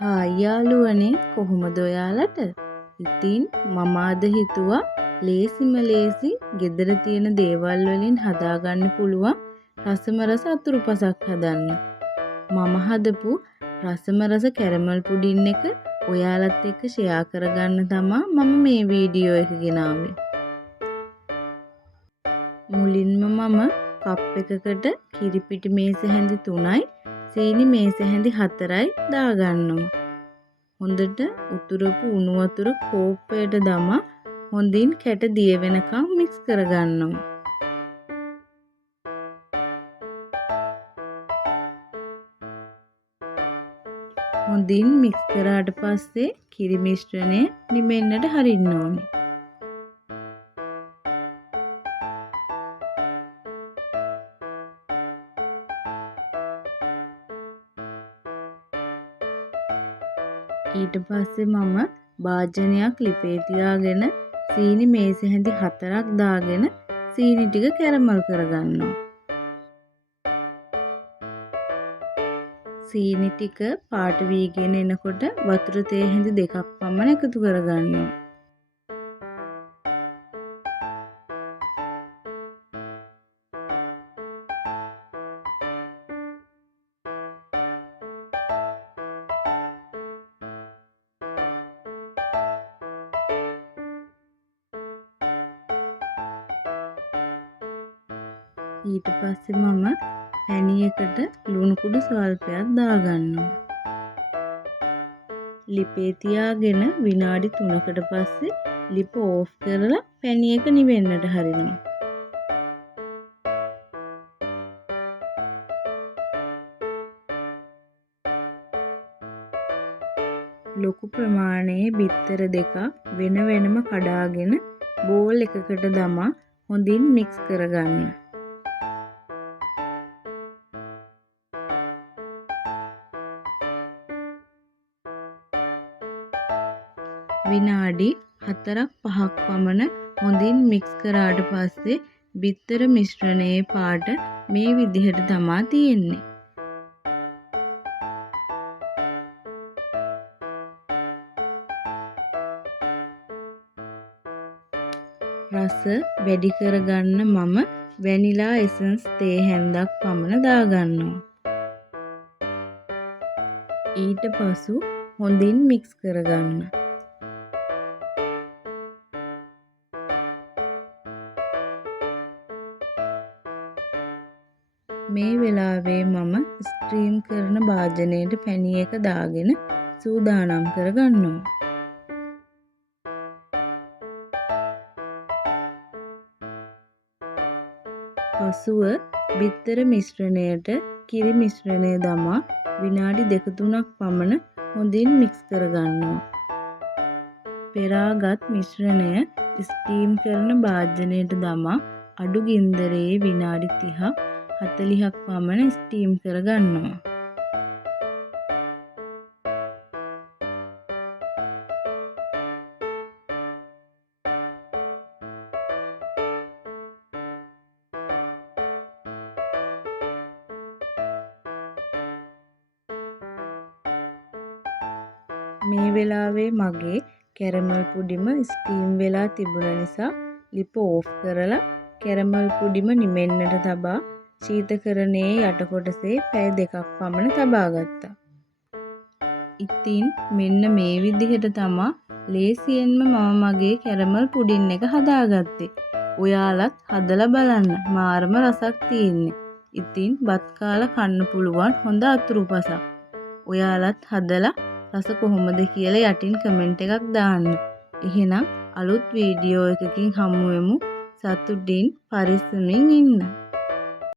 Hi යාළුවනේ කොහොමද ඔයාලට? ඉතින් මම අද හිතුවා ලේසිම ලේසි ගෙදර තියෙන දේවල් වලින් හදාගන්න පුළුවන් රසමරස අතුරුපසක් හදන්න. මම හදපු රසමරස කැරමල් පුඩින් එක ඔයාලත් එක්ක ෂෙයා කරගන්න තමයි මම මේ වීඩියෝ එක ගෙනාවේ. මුලින්ම මම කප් එකකට කිරිපිටි මේස හැඳි 3යි සීනි මේස හැඳි 4යි දාගන්නවා. හොඳට උතුරපු උණු වතුර කෝප්පයට දමා හොඳින් කැට දිය වෙනකම් මික්ස් කරගන්නවා. හොඳින් මික්ස් කරාට පස්සේ කිරි මිශ්‍රණය නිමෙන්නට හරින්න ඕනේ. ඊට පස්සේ මම භාජනයක් ලිපේ තියාගෙන සීනි මේස හැඳි 4ක් දාගෙන සීනි ටික කැරමල් කරගන්නවා. සීනි ටික පාට වීගෙන එනකොට වතුර තේ හැඳි 2ක් පමණ එකතු කරගන්නවා. ඊට පස්සේ මම පැණියකට ලුණු කුඩු ස්වල්පයක් දාගන්නවා. ලිපේ තියාගෙන විනාඩි 3කට පස්සේ ලිප ඕෆ් කරලා පැණියක නිවෙන්නට හරිනවා. ලොකු ප්‍රමාණයේ බිත්තර දෙකක් වෙන වෙනම කඩාගෙන බෝල් එකකට දමා හොඳින් මික්ස් කරගන්න. විනාඩි 4-5ක් පමණ හොඳින් මික්ස් කරාට පස්සේ බිත්තර මිශ්‍රණයේ පාට මේ විදිහට තමා තියෙන්නේ. රස වැඩි කරගන්න මම වැනිලා එසන්ස් තේ හැන්දක් පමණ දාගන්නවා. ඊට පසු හොඳින් මික්ස් කරගන්න. මේ වෙලාවේ මම ස්ට්‍රීම් කරන භාජනයට පැණි එක දාගෙන සූදානම් කරගන්නවා. පසුව බිත්තර මිශ්‍රණයට කිරි මිශ්‍රණය දමා විනාඩි 2-3ක් පමණ හොඳින් මික්ස් කරගන්නවා. පෙරාගත් මිශ්‍රණය ස්ටීම් කරන භාජනයට දමා අඩු ගින්දරේ විනාඩි 30-40ක් පමණ ස්ටීම් කරගන්නවා. මේ වෙලාවේ මගේ කැරමල් පුඩිම ස්ටීම් වෙලා තිබුණ නිසා ලිප ඕෆ් කරලා කැරමල් පුඩිම නිමෙන්නට තබා ශීතකරණයේ යට කොටසේ පැය 2ක් පමණ තබා ගත්තා. ඉතින් මෙන්න මේ විදිහට තමා ලේසියෙන්ම මම මගේ කැරමල් පුඩින් එක හදාගත්තේ. ඔයාලත් හදලා බලන්න. මාරම රසක් තියෙන්නේ. ඉතින් බත් කාලා කන්න පුළුවන් හොඳ අතුරුපසක්. ඔයාලත් හදලා රස කොහොමද කියලා යටින් කමෙන්ට් එකක් දාන්න. එහෙනම් අලුත් වීඩියෝ එකකින් හමු වෙමු. සතුටින් පරිස්සමින් ඉන්න.